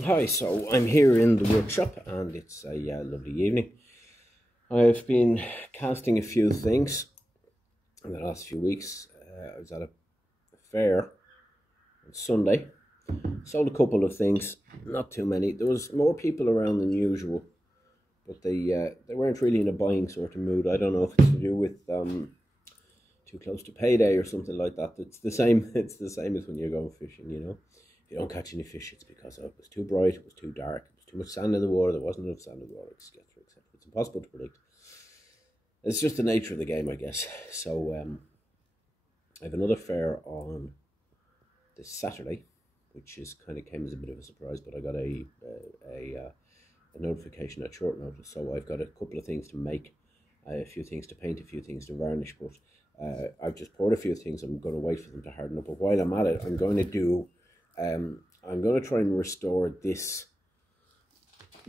Hi, so I'm here in the workshop and it's a lovely evening. I've been casting a few things in the last few weeks. I was at a fair on Sunday, sold a couple of things, not too many. There was more people around than usual, but they weren't really in a buying sort of mood. I don't know if it's to do with too close to payday or something like that. It's the same. It's the same as when you're going fishing, you know. If you don't catch any fish, it's because it was too bright, it was too dark, it was too much sand in the water, there wasn't enough sand in the water, etc., etc. It's impossible to predict. It's just the nature of the game, I guess. So I have another fair on this Saturday, which is kind of came as a bit of a surprise, but I got a notification at short notice. So I've got a couple of things to make, a few things to paint, a few things to varnish, but I've just poured a few things. I'm going to wait for them to harden up. But while I'm at it, I'm going to try and restore this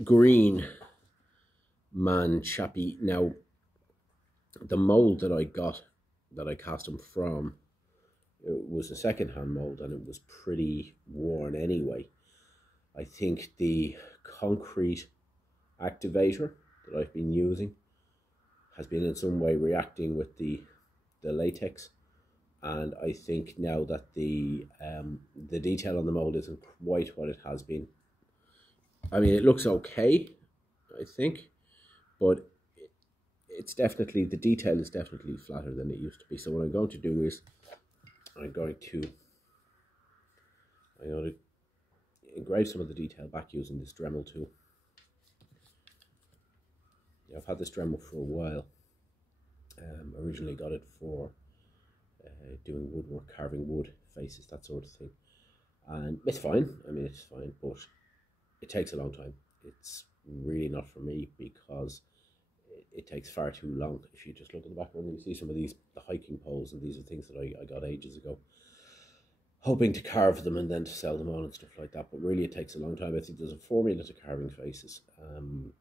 green man chappy. Now, the mould that I got, that I cast them from, it was a second-hand mould and it was pretty worn anyway. I think the concrete activator that I've been using has been in some way reacting with the latex, and I think now that the detail on the mold isn't quite what it has been. I mean, it looks okay, I think, but it's definitely, the detail is definitely flatter than it used to be. So what I'm going to do is I'm going to engrave some of the detail back using this Dremel tool. I've had this Dremel for a while. Originally got it for doing woodwork, carving wood, faces, that sort of thing. And it's fine, I mean, it's fine, but it takes a long time. It's really not for me because it takes far too long. If you just look at the background, you see some of these, the hiking poles, and these are things that I got ages ago, hoping to carve them and then to sell them on and stuff like that. But really, it takes a long time. I think there's a formula to carving faces, and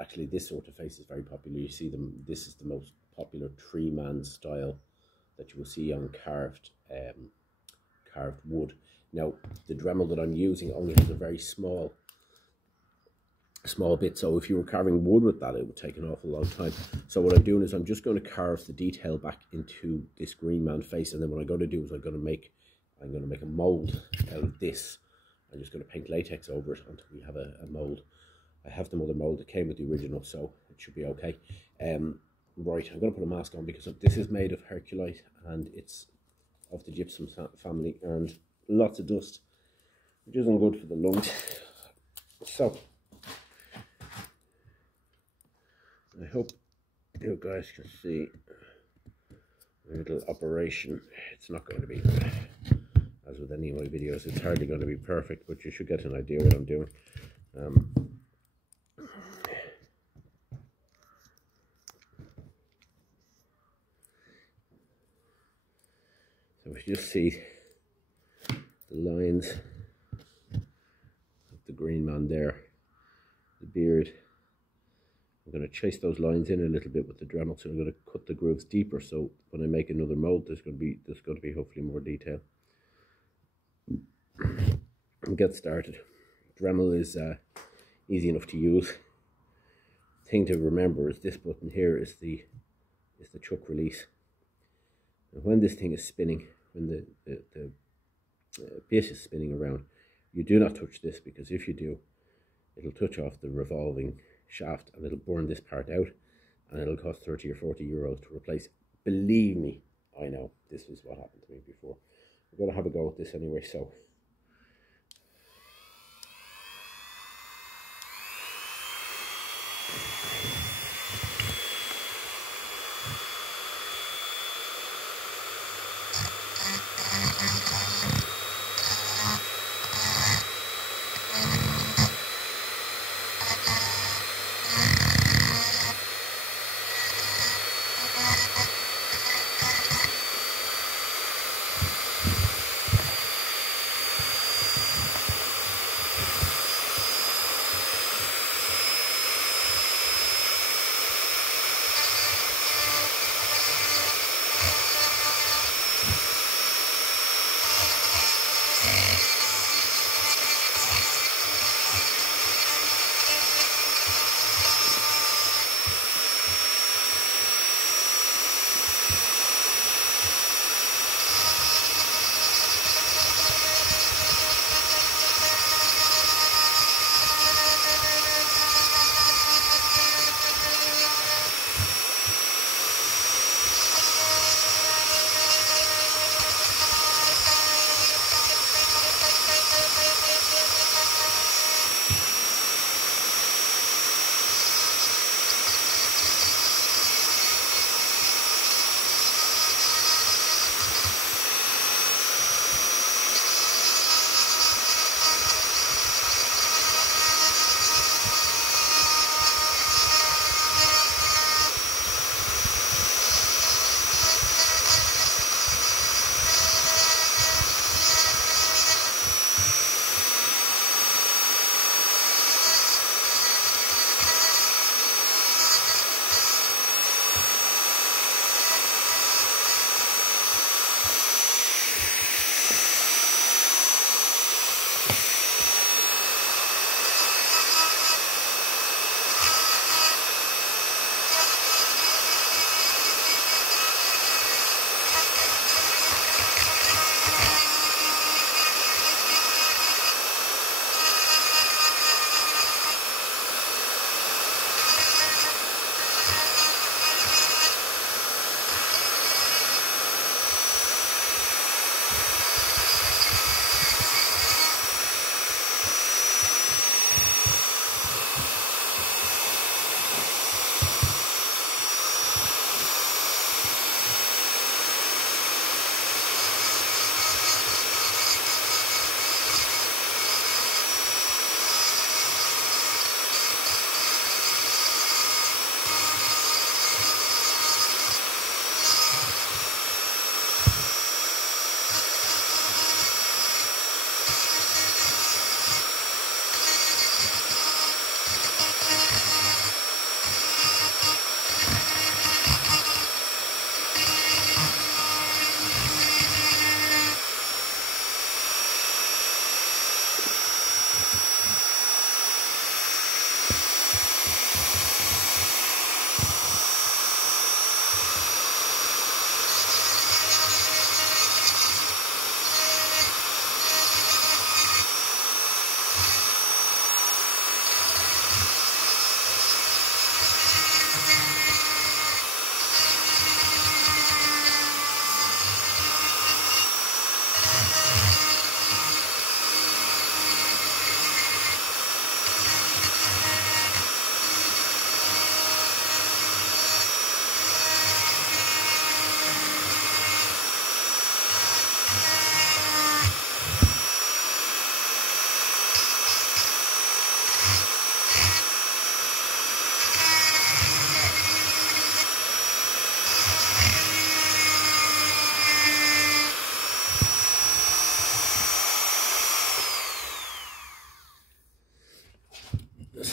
actually this sort of face is very popular. You see them, this is the most popular tree man style that you will see on carved wood. Now, the Dremel that I'm using only has a very small bit, so if you were carving wood with that, it would take an awful long time. So what I'm doing is I'm just going to carve the detail back into this green man face, and then what I'm going to do is I'm going to make a mold out of this. I'm just going to paint latex over it until we have a mold. I have the other mold that came with the original, so it should be okay. Right, I'm going to put a mask on because this is made of Herculite and it's of the gypsum family and lots of dust, which isn't good for the lungs. So I hope you guys can see a little operation. It's not going to be, as with any of my videos, it's hardly going to be perfect, but you should get an idea what I'm doing. So if you just see the lines of the green man there, the beard, I'm going to chase those lines in a little bit with the Dremel, so I'm going to cut the grooves deeper, so when I make another mold, there's going to be hopefully more detail. And get started. Dremel is easy enough to use. Thing to remember is this button here is the chuck release. And when this thing is spinning, when the bit is spinning around, you do not touch this, because if you do, it'll touch off the revolving shaft and it'll burn this part out, and it'll cost 30 or 40 euros to replace. Believe me, I know, this is what happened to me before. I'm going to have a go at this anyway, so.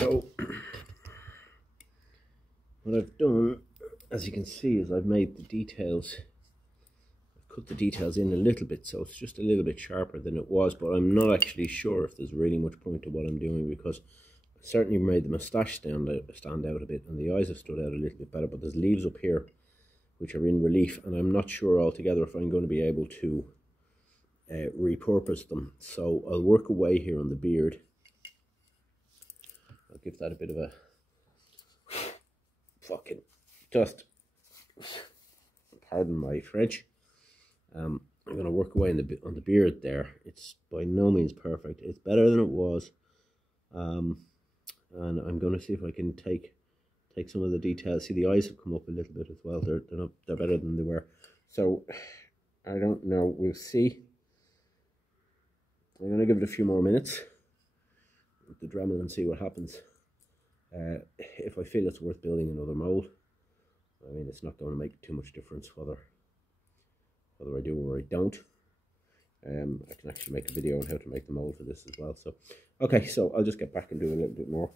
So what I've done, as you can see, is I've made the details, I've cut the details in a little bit, so it's just a little bit sharper than it was, but I'm not actually sure if there's really much point to what I'm doing, because I certainly made the moustache stand out a bit, and the eyes have stood out a little bit better, but there's leaves up here which are in relief, and I'm not sure altogether if I'm going to be able to repurpose them. So I'll work away here on the beard. I'll give that a bit of a fucking just, pardon my French. I'm going to work away on the beard there. It's by no means perfect. It's better than it was, and I'm going to see if I can take some of the details. See, the eyes have come up a little bit as well. They're better than they were. So I don't know. We'll see. I'm going to give it a few more minutes with the Dremel and see what happens. If I feel it's worth building another mould, I mean, it's not going to make too much difference whether I do or I don't. I can actually make a video on how to make the mould for this as well. So, okay, so I'll just get back and do a little bit more.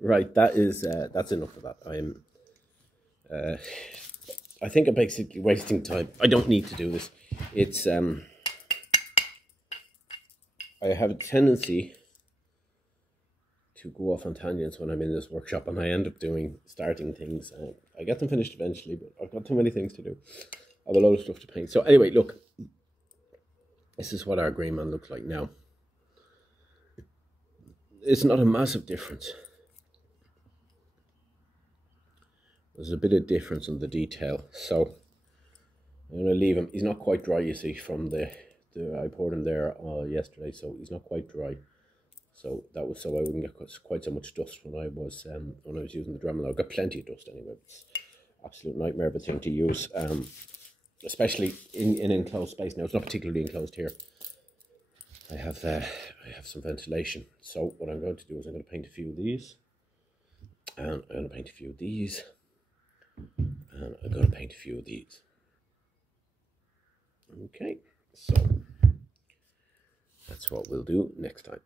Right, that's enough of that. I think I'm basically wasting time. I don't need to do this. It's I have a tendency to go off on tangents when I'm in this workshop, and I end up starting things. I get them finished eventually, but I've got too many things to do. I have a lot of stuff to paint. So anyway, look, this is what our greenman looks like now. It's not a massive difference. There's a bit of difference in the detail, so I'm going to leave him. He's not quite dry, you see, from I poured him there yesterday, so he's not quite dry. So that was so I wouldn't get quite so much dust when I was using the Dremel. I've got plenty of dust anyway. It's an absolute nightmare of a thing to use, especially in enclosed space. Now it's not particularly enclosed here. I have some ventilation. So what I'm going to do is I'm going to paint a few of these, and I'm going to paint a few of these, and I'm going to paint a few of these. Okay, so that's what we'll do next time.